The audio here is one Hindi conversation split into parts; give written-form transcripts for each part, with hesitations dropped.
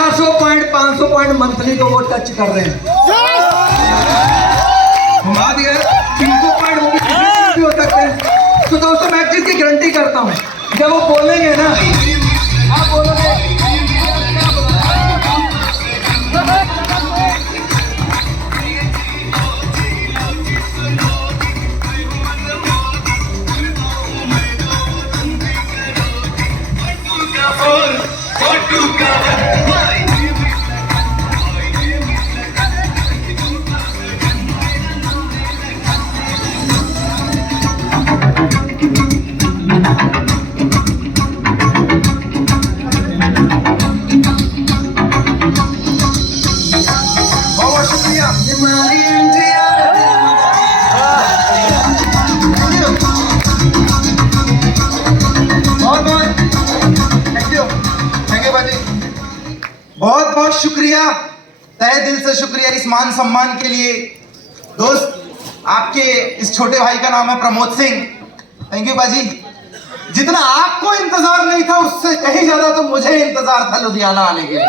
400 पॉइंट 500 पॉइंट मंथली को वो टच कर रहे हैं। घुमा दिया 300 पॉइंट वो भी हो सकते हैं। तो दोस्तों मैं एक चीज की गारंटी करता हूँ, जब वो बोलेंगे ना, आप बोलोगे बहुत बहुत शुक्रिया, तहे दिल से शुक्रिया इस मान सम्मान के लिए। दोस्त, आपके इस छोटे भाई का नाम है प्रमोद सिंह। थैंक यू बाजी। जितना आपको इंतजार नहीं था उससे कहीं ज्यादा तो मुझे इंतजार था लुधियाना आने के लिए।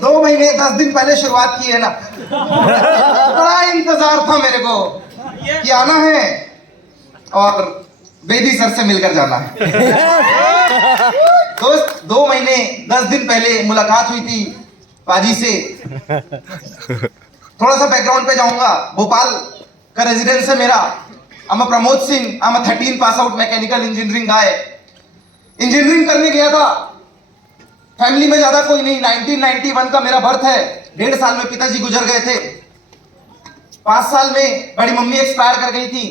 2 महीने 10 दिन पहले शुरुआत की है ना, बड़ा इंतजार था मेरे को कि आना है और बेदी सर से मिलकर जाना है। दोस्त, 2 महीने 10 दिन पहले मुलाकात हुई थी पाजी से। थोड़ा सा बैकग्राउंड पे जाऊंगा। भोपाल का रेजिडेंस है मेरा। I'm a Pramod Singh, I'm a 13 pass out mechanical engineering guy. Engineering करने गया था, फैमिली में ज्यादा कोई नहीं। 1991 का मेरा बर्थ है। 1.5 साल में पिताजी गुजर गए थे। 5 साल में बड़ी मम्मी एक्सपायर कर गई थी।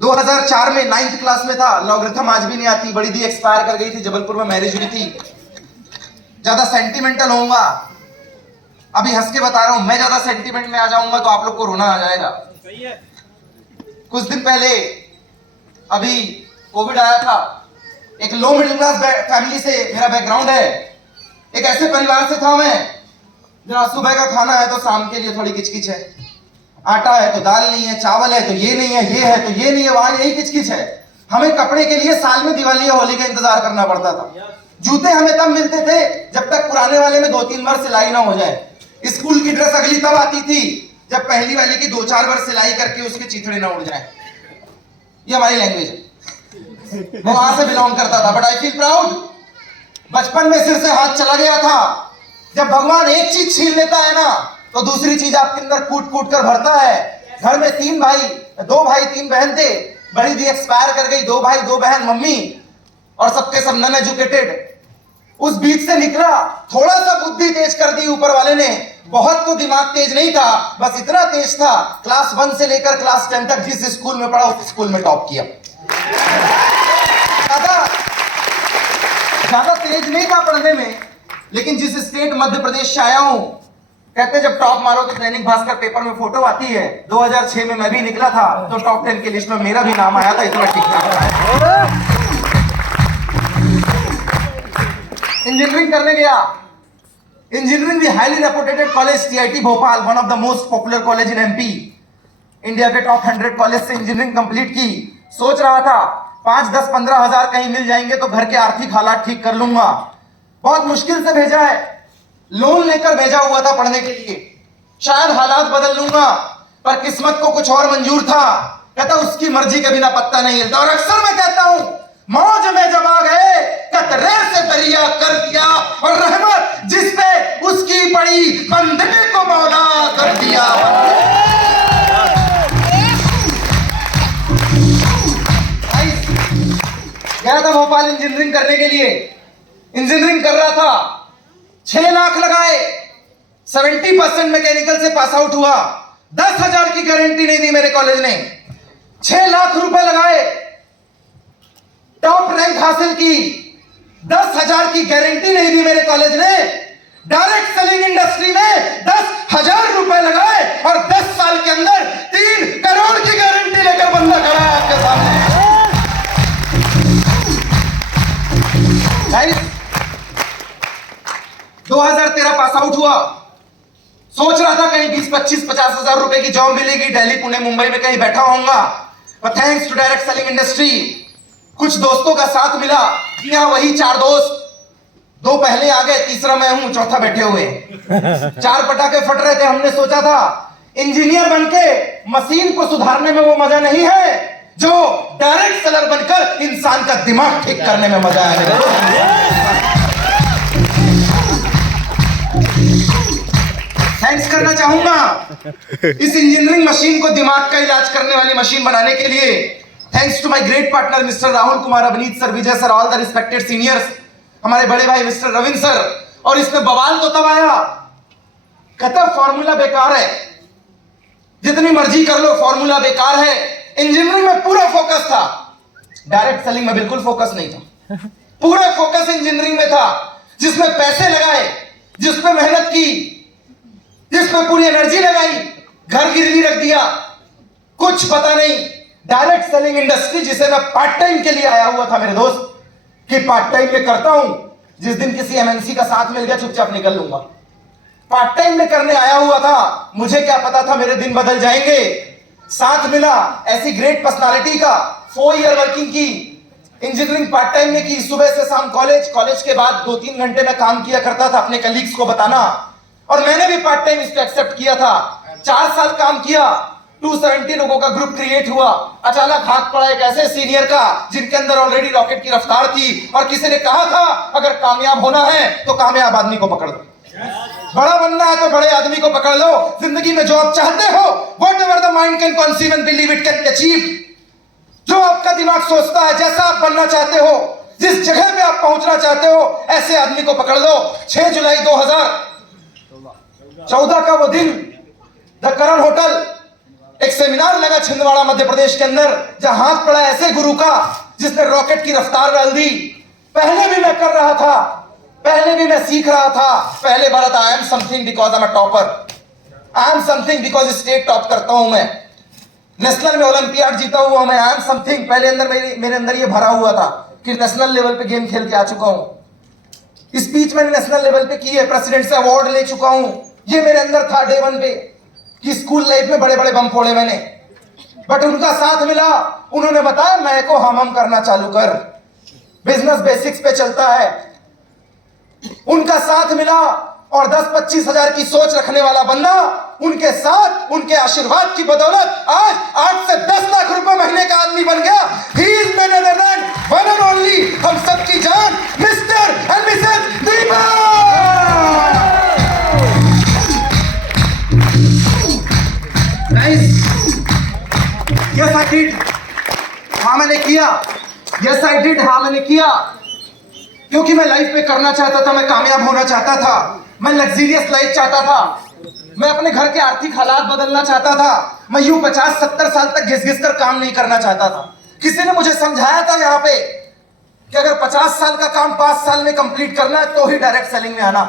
2004 में 9th क्लास में था, लॉगरिथम आज भी नहीं आती। बड़ी दी एक्सपायर कर गई थी, जबलपुर में मैरिज हुई थी। ज्यादा सेंटिमेंटल होऊंगा, अभी हंस के बता रहा हूं। मैं ज्यादा सेंटिमेंट में आ जाऊंगा तो आप लोग को रोना आ जाएगा। कुछ दिन पहले अभी कोविड आया था। एक लो मिडिल क्लास फैमिली से मेरा बैकग्राउंड है। एक ऐसे परिवार से था मैं, जरा सुबह का खाना है तो शाम के लिए थोड़ी किचकिच है। आटा है तो दाल नहीं है, चावल है तो ये नहीं है, ये है तो ये नहीं है, वहां यही किचकिच है। हमें कपड़े के लिए साल में दिवाली या होली का इंतजार करना पड़ता था। जूते हमें तब मिलते थे जब तक पुराने वाले में 2-3 बार सिलाई ना हो जाए। स्कूल की ड्रेस अगली तब आती थी जब पहली वाले की 2-4 बार सिलाई करके उसके चीथड़े ना उड़ जाए। ये हमारी लैंग्वेज है, मैं वहां से बिलोंग करता था। But I feel proud. बचपन में सिर से हाथ चला गया था। जब भगवान एक चीज छीन लेता है ना तो दूसरी चीज आपके अंदर कूट कूट कर भरता है। घर में 2 भाई 3 बहन थे। बड़ी दी एक्सपायर कर गई, 2 भाई 2 बहन, मम्मी, और सबके सब नॉन एजुकेटेड। उस बीच से निकला, थोड़ा सा बुद्धि तेज कर दी ऊपर वाले ने। बहुत तो दिमाग तेज नहीं था, बस इतना तेज था, क्लास 1 से लेकर क्लास 10 तक जिस स्कूल में पढ़ा उस स्कूल में टॉप किया। ज्यादा तेज नहीं था पढ़ने में, लेकिन जिस स्टेट मध्य प्रदेश से आया हूं, कहते जब टॉप मारो तो दैनिक भास्कर पेपर में फोटो आती है। 2006 में मैं भी निकला था तो टॉप 10 की लिस्ट में मेरा भी नाम आया था। इतना ठीक था। इंजीनियरिंग करने गया। Engineering the highly reputed college TIT Bhopal, one of the most popular college in MP. India के टॉप 100 कॉलेज से इंजीनियरिंग कंप्लीट की। सोच रहा था 5, 10, 15 हजार कहीं मिल जाएंगे तो घर के आर्थिक हालात ठीक कर लूंगा। बहुत मुश्किल से भेजा है, लोन लेकर भेजा हुआ था पढ़ने के लिए। शायद हालात बदल लूंगा, पर किस्मत को कुछ और मंजूर था। कहता उसकी मर्जी के बिना पत्ता नहीं हिलता। और अक्सर मैं कहता हूं, मौज में जब आ गए कतरे से दरिया कर दिया, और रहमत जिस पे उसकी पड़ी बंदे को मौला कर दिया। गया था भोपाल इंजीनियरिंग करने के लिए। इंजीनियरिंग कर रहा था, 6 लाख लगाए, 70% मैकेनिकल से पास आउट हुआ। 10,000 की गारंटी नहीं दी मेरे कॉलेज ने। 6 लाख रुपए लगाए, टॉप रैंक हासिल की। 10,000 की गारंटी नहीं दी मेरे कॉलेज ने। डायरेक्ट सेलिंग इंडस्ट्री में 10,000 रुपए लगाए और 10 साल के अंदर 3 करोड़ की गारंटी लेकर बंदा खड़ा है आपके सामने। 2013 पास आउट हुआ। सोच रहा था कहीं 20, 25, 50 हजार रुपए की जॉब मिलेगी, दिल्ली, पुणे, मुंबई में कहीं बैठा होऊंगा। पर thanks to direct selling industry कुछ दोस्तों का साथ मिला। जी हाँ, वही 4 दोस्त। 2 पहले आ गए, तीसरा मैं हूं, चौथा बैठे हुए। 4 पटाखे फट रहे थे। हमने सोचा था इंजीनियर बनके मशीन को सुधारने में वो मजा नहीं है जो डायरेक्ट सेलर बनकर इंसान का दिमाग ठीक करने में मजा है। थैंक्स करना चाहूंगा इस इंजीनियरिंग मशीन को दिमाग का इलाज करने वाली मशीन बनाने के लिए। Thanks to my great partner mister Rahul Kumar, Avneet sir, Vijay sir, all the respected seniors, हमारे बड़े भाई मिस्टर रविंद्र सर। और इसमें बवाल तो तब आया, कहता फॉर्मूला बेकार है, जितनी मर्जी कर लो फॉर्मूला बेकार है। इंजीनियरिंग में पूरा फोकस था, डायरेक्ट सेलिंग में बिल्कुल फोकस नहीं था। पूरा फोकस इंजीनियरिंग में था, जिसमें पैसे लगाए, जिसमें मेहनत की, जिसमें पूरी एनर्जी लगाई, घर गिरवी रख दिया, कुछ पता नहीं। डायरेक्ट सेलिंग इंडस्ट्री जिसे मैं पार्ट टाइम के लिए आया हुआ था मेरे दोस्त, कि पार्ट टाइम में करता हूं, जिस दिन किसी एमएनसी का साथ मिल गया चुपचाप निकल लूंगा। पार्ट टाइम में करने आया हुआ था, मुझे क्या पता था मेरे दिन बदल जाएंगे। साथ मिला ऐसी ग्रेट पर्सनालिटी का, 4 ईयर वर्किंग की, इंजीनियरिंग पार्ट टाइम में की, सुबह से शाम कॉलेज के बाद 2-3 घंटे में काम किया करता था अपने कलीग्स को बताना। और मैंने भी पार्ट टाइम इसको एक्सेप्ट किया था। 4 साल काम किया, 270 लोगों का ग्रुप क्रिएट हुआ। अचानक हाथ पड़ा एक ऐसे सीनियर का जिनके अंदर ऑलरेडी रॉकेट की रफ्तार थी, और किसी ने कहा था अगर कामयाब होना है तो कामयाब आदमी को पकड़ लो, बड़ा बनना है तो बड़े आदमी को पकड़ लो। जिंदगी में जो आप चाहते हो, whatever the mind can conceive and believe it can achieve. जो आपका दिमाग सोचता है, जैसा आप बनना चाहते हो, जिस जगह पे आप पहुंचना चाहते हो, ऐसे आदमी को पकड़ लो। 6 जुलाई 2014 का वो दिन, द करण होटल, एक सेमिनार लगा छिंदवाड़ा मध्य प्रदेश के अंदर, जहां हाथ पड़ा ऐसे गुरु का जिसने रॉकेट की रफ्तार डाल दी। पहले भी मैं कर रहा था, पहले भी मैं सीख रहा था। पहले बार था I am something because I am a topper, I am something because state top करता हूं मैं, नेशनल में ओलंपियाड जीता हुआ मैं, आई एम समथिंग। पहले अंदर मेरे अंदर ये भरा हुआ था कि नेशनल लेवल पे गेम खेल के आ चुका हूं, स्पीच मैंने नेशनल लेवल पे की है, प्रेसिडेंट से अवार्ड ले चुका हूं। ये मेरे अंदर था डे 1 पे कि स्कूल लाइफ में बड़े बड़े बम फोड़े मैंने। बट उनका साथ मिला, उन्होंने बताया मैं को हम करना चालू कर, बिजनेस बेसिक्स पे चलता है। उनका साथ मिला, और 10-25 हजार की सोच रखने वाला बंदा, उनके साथ, उनके आशीर्वाद की बदौलत आज 8 से 10 लाख रुपए महीने का आदमी बन गया। He is none other than one and only, हम सबकी जान, mister and Mrs Deepak. Yes, I did. हाँ मैंने किया, Yes, I did. हाँ मैंने किया, क्योंकि मैं लाइफ में करना चाहता था, मैं कामयाब होना चाहता था, मैं लग्जरियस लाइफ चाहता था, मैं अपने घर के आर्थिक हालात बदलना चाहता था। मैं यूं 50-70 साल तक घिस घिस कर काम नहीं करना चाहता था। किसी ने मुझे समझाया था यहाँ पे कि अगर 50 साल का काम 5 साल में कंप्लीट करना है तो ही डायरेक्ट सेलिंग में आना,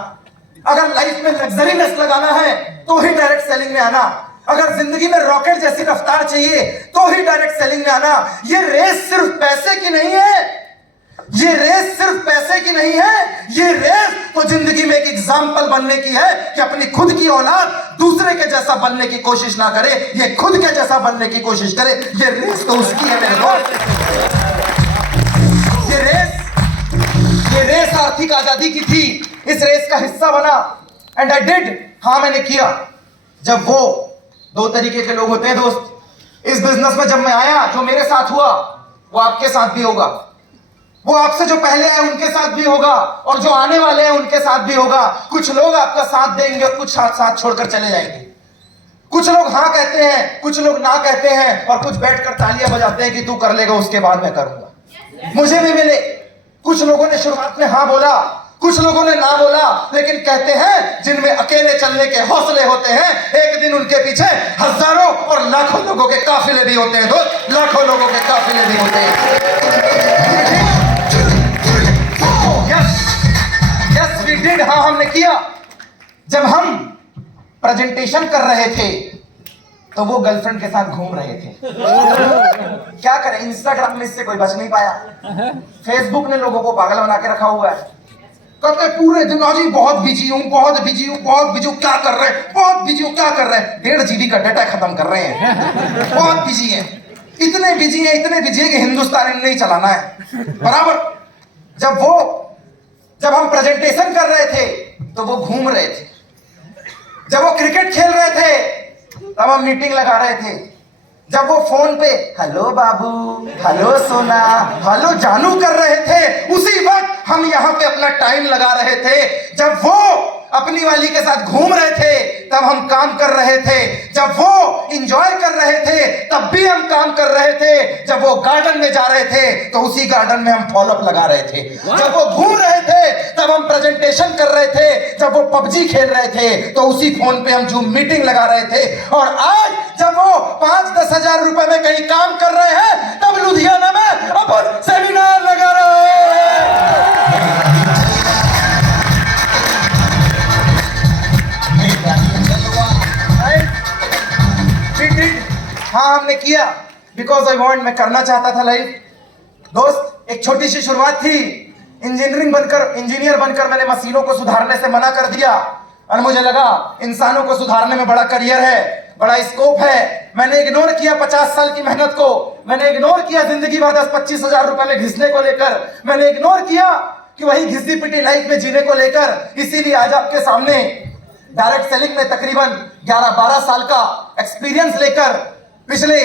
अगर लाइफ में लग्जरीनेस लगाना है तो ही डायरेक्ट सेलिंग में आना, अगर जिंदगी में रॉकेट जैसी रफ्तार चाहिए तो ही डायरेक्ट सेलिंग में आना। ये रेस सिर्फ पैसे की नहीं है, ये रेस सिर्फ पैसे की नहीं है, ये रेस तो जिंदगी में एक एग्जाम्पल बनने की है कि अपनी खुद की औलाद दूसरे के जैसा बनने की कोशिश ना करे, ये खुद के जैसा बनने की कोशिश करे। ये रेस तो उसकी है मेरे दोस्त। ये रेस आर्थिक आजादी की थी, इस रेस का हिस्सा बना, एंड आई डिड। हाँ मैंने किया। जब वो 2 तरीके के लोग होते हैं दोस्त इस बिजनेस में, जब मैं आया, जो मेरे साथ हुआ वो आपके साथ भी होगा, वो आपसे जो पहले आए उनके साथ भी होगा, और जो आने वाले हैं उनके साथ भी होगा। कुछ लोग आपका साथ देंगे और कुछ साथ छोड़कर चले जाएंगे। कुछ लोग हाँ कहते हैं, कुछ लोग ना कहते हैं, और कुछ बैठकर तालियां बजाते हैं कि तू कर लेगा उसके बाद मैं करूंगा। मुझे भी मिले कुछ लोगों ने शुरुआत में हाँ बोला, कुछ लोगों ने ना बोला, लेकिन कहते हैं जिनमें अकेले चलने के हौसले होते हैं, एक दिन उनके पीछे हजारों और लाखों लोगों के काफिले भी होते हैं दोस्त, लाखों लोगों के काफिले भी होते हैं। Yes we did. हाँ हमने किया। जब हम प्रेजेंटेशन कर रहे थे तो वो गर्लफ्रेंड के साथ घूम रहे थे। क्या करें, इंस्टाग्राम में इससे कोई बच नहीं पाया, फेसबुक ने लोगों को पागल बना के रखा हुआ है। कहते पूरे दिन आज बहुत बिजी हूँ, बहुत बिजी हूँ, बहुत बिजी हूँ। क्या कर रहे हैं? बहुत बिजी हूँ। क्या कर रहे हैं? 1.5 GB का डाटा खत्म कर रहे हैं, बहुत बिजी हैं। इतने बिजी है कि हिंदुस्तान इन्हें ही चलाना है बराबर। जब हम प्रेजेंटेशन कर रहे थे तो वो घूम रहे थे, जब वो क्रिकेट खेल रहे थे तब हम मीटिंग लगा रहे थे, जब वो फोन पे हेलो बाबू, हेलो सोना, हेलो जानू कर रहे थे, उसी वक्त हम यहाँ पे अपना टाइम लगा रहे थे। जब वो अपनी वाली के साथ घूम रहे थे तब हम काम कर रहे थे, जब वो इंजॉय कर रहे थे तब भी हम काम कर रहे थे, जब वो गार्डन में जा रहे थे तो उसी गार्डन में हम फॉलोअप लगा रहे थे, जब वो घूम रहे थे तब हम प्रेजेंटेशन कर रहे थे, जब वो पबजी खेल रहे थे तो उसी फोन पे हम जूम मीटिंग लगा रहे थे। और आज जब वो 5-10 हजार रुपए में कहीं काम कर रहे हैं तब लुधियाना में अपन सेमिनार लगा रहे हैं। हाँ हमने किया बिकॉज आई वॉन्ट, मैं करना चाहता था लाइफ। दोस्त एक छोटी सी शुरुआत थी, इंजीनियर बनकर मैंने मशीनों को सुधारने से मना कर दिया और मुझे लगा इंसानों को सुधारने में बड़ा करियर है, बड़ा स्कोप है। मैंने इग्नोर किया 50 साल की मेहनत को, मैंने इग्नोर किया जिंदगी भर 10-25 हजार रुपए में घिसने को लेकर, मैंने इग्नोर किया कि वही घिसी पिटी लाइफ में जीने को लेकर। इसीलिए आज आपके सामने डायरेक्ट सेलिंग में तकरीबन 11-12 साल का एक्सपीरियंस लेकर पिछले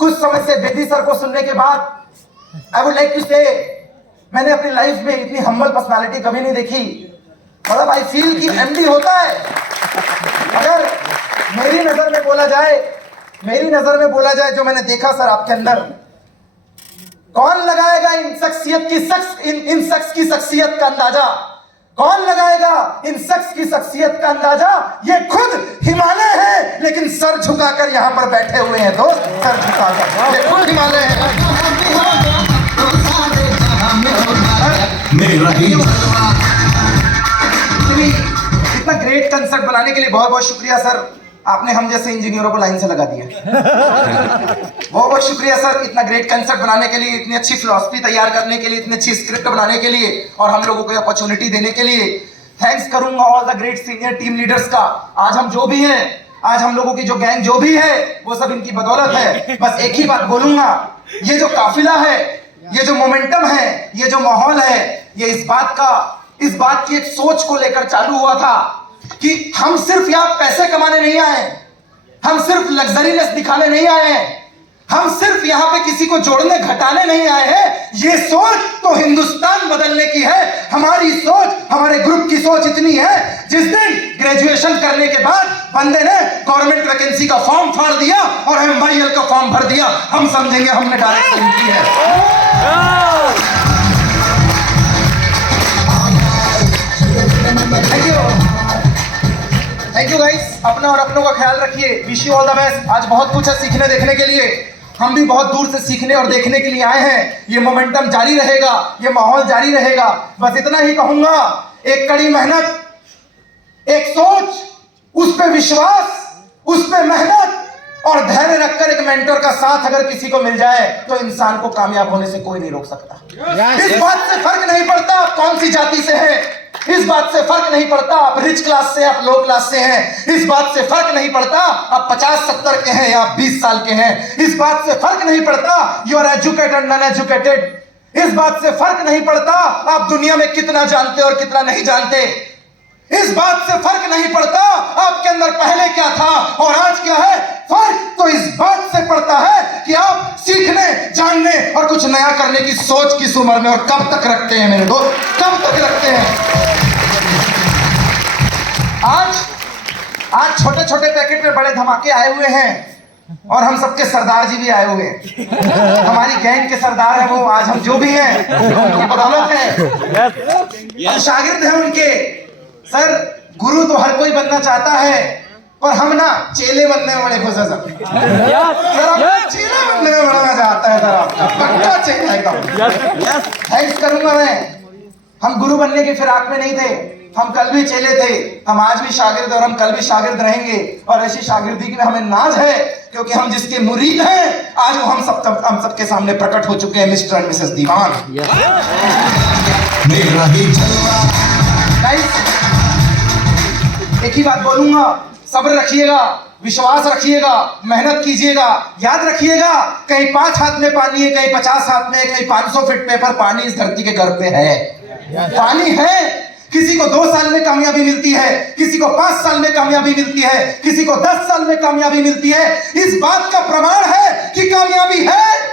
कुछ समय से बेदी सर को सुनने के बाद आई वुड लाइक टू से मैंने अपनी लाइफ में इतनी हम्बल पर्सनालिटी कभी नहीं देखी। मतलब आई फील कि एमडी होता है। अगर मेरी नजर में बोला जाए जो मैंने देखा सर आपके अंदर, कौन लगाएगा इन शख्स की शख्सियत का अंदाजा, कौन लगाएगा इन शख्स की शख्सियत का अंदाजा? ये खुद हिमालय है लेकिन सर झुकाकर यहां पर बैठे हुए हैं दोस्त, सर झुकाकर ये खुद हिमालय है। इतना ग्रेट कंसेप्ट बनाने के लिए बहुत बहुत शुक्रिया सर, आपने हम जैसे इंजीनियरों को लाइन से लगा दिया। बहुत बहुत शुक्रिया सर, इतना ग्रेट कंसेप्ट बनाने के लिए, इतनी अच्छी फिलॉसफी तैयार करने के लिए, इतनी अच्छी स्क्रिप्ट बनाने के लिए और हम लोगों को अपॉर्चुनिटी देने के लिए। थैंक्स करूंगा all the great senior team leaders का। आज हम जो भी हैं, आज हम लोगों की जो गैंग जो भी है वो सब इनकी बदौलत है। बस एक ही बात बोलूंगा, ये जो काफिला है, ये जो मोमेंटम है, ये जो माहौल है, ये इस बात की एक सोच को लेकर चालू हुआ था कि हम सिर्फ यहाँ पैसे कमाने नहीं आए, हम सिर्फ लग्जरीनेस दिखाने नहीं आए हैं, हम सिर्फ यहाँ पे किसी को जोड़ने घटाने नहीं आए हैं। ये सोच तो हिंदुस्तान बदलने की है। हमारी सोच, हमारे ग्रुप की सोच इतनी है, जिस दिन ग्रेजुएशन करने के बाद बंदे ने गवर्नमेंट वैकेंसी का फॉर्म फाड़ दिया और MYL का फॉर्म भर दिया, हम समझेंगे हमने डायरेक्ट सेलिंग की है। थैंक यू गाइस, अपना और अपनों का ख्याल रखिए। Wish you all the best. आज बहुत कुछ है सीखने देखने के लिए, हम भी बहुत दूर से सीखने और देखने के लिए आए हैं। ये मोमेंटम जारी रहेगा, ये माहौल जारी रहेगा। बस इतना ही कहूंगा, एक कड़ी मेहनत, एक सोच, उस पे विश्वास, उस पे मेहनत और धैर्य रखकर एक मेंटर का साथ अगर किसी को मिल जाए तो इंसान को कामयाब होने से कोई नहीं रोक सकता। इस बात से फर्क नहीं पड़ता आप कौन सी जाति से हैं, इस बात से फर्क नहीं पड़ता आप रिच क्लास से, आप लो क्लास से हैं, इस बात से फर्क नहीं पड़ता आप 50-70 के हैं या 20 साल के हैं, इस बात से फर्क नहीं पड़ता you are educated non educated, इस बात से फर्क नहीं पड़ता आप दुनिया में कितना जानते और कितना नहीं जानते, इस बात से फर्क नहीं पड़ता आपके अंदर पहले क्या था और आज क्या है। फर्क तो इस बात से पड़ता है कि आप सीखने, जानने और कुछ नया करने की सोच किस उम्र में और कब तक रखते हैं मेरे दोस्त, कब तक रखते हैं। आज छोटे छोटे पैकेट में बड़े धमाके आए हुए हैं और हम सबके सरदार जी भी आए हुए हैं। हमारी गैंग के सरदार है वो, आज हम जो भी हैं उनकी बदौलत है, हम शागिर्द हैं उनके। सर गुरु तो हर कोई बनना चाहता है, पर हम ना चेले बनने में बड़े खुश हैं सर। चेले बनने में बड़ा मजा आता है सर, आपका पक्का चेला एकदम। थैंक्स करूंगा मैं। हम गुरु बनने की फिराक में नहीं थे, हम कल भी चेले थे, हम आज भी शागिर्द और हम कल भी शागिर्द रहेंगे। और ऐसी शागिर्दी में हमें नाज है क्योंकि हम जिसके मुरीद हैं आज वो हम सबके सामने प्रकट हो चुके हैं, मिस्टर एंड मिसेस दीवान। एक ही बात बोलूंगा, सब्र रखिएगा, विश्वास रखिएगा, मेहनत कीजिएगा। याद रखिएगा, कहीं 5 हाथ में पानी है, कहीं 50 हाथ में, कहीं 500 फीट पे, पर पानी इस धरती के घर पे है। पानी है। किसी को 2 साल में कामयाबी मिलती है, किसी को 5 साल में कामयाबी मिलती है, किसी को 10 साल में कामयाबी मिलती है। इस बात का प्रमाण है कि कामयाबी है।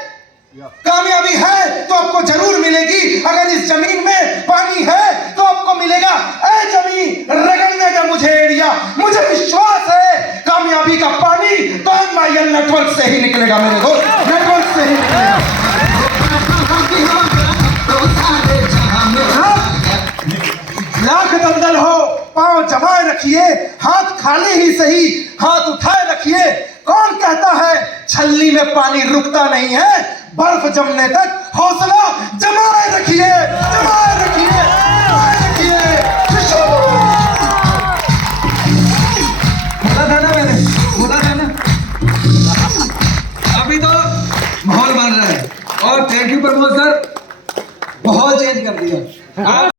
कामयाबी है तो आपको जरूर मिलेगी। अगर इस जमीन में पानी है तो आपको मिलेगा। ऐ जमीन रगड़ने का मुझे एरिया, मुझे विश्वास है कामयाबी का पानी टॉन माइल नेटवर्क से ही निकलेगा मेरे दोस्त, नेटवर्क से ही निकलेगा। लाख दलदल हो, पांव जमाए रखिए, हाथ खाली ही सही, हाथ उठाए रखिए। कौन कहता है छल्ली में पानी रुकता नहीं है? बर्फ जमने तक हौसला जमाए रखिए, जमाए रखिए, जमाए रखिए। बोला था ना मैंने, बोला था ना। अभी तो माहौल बन रहा है और थैंक यू प्रमोद सर, बहुत चेंज कर दिया।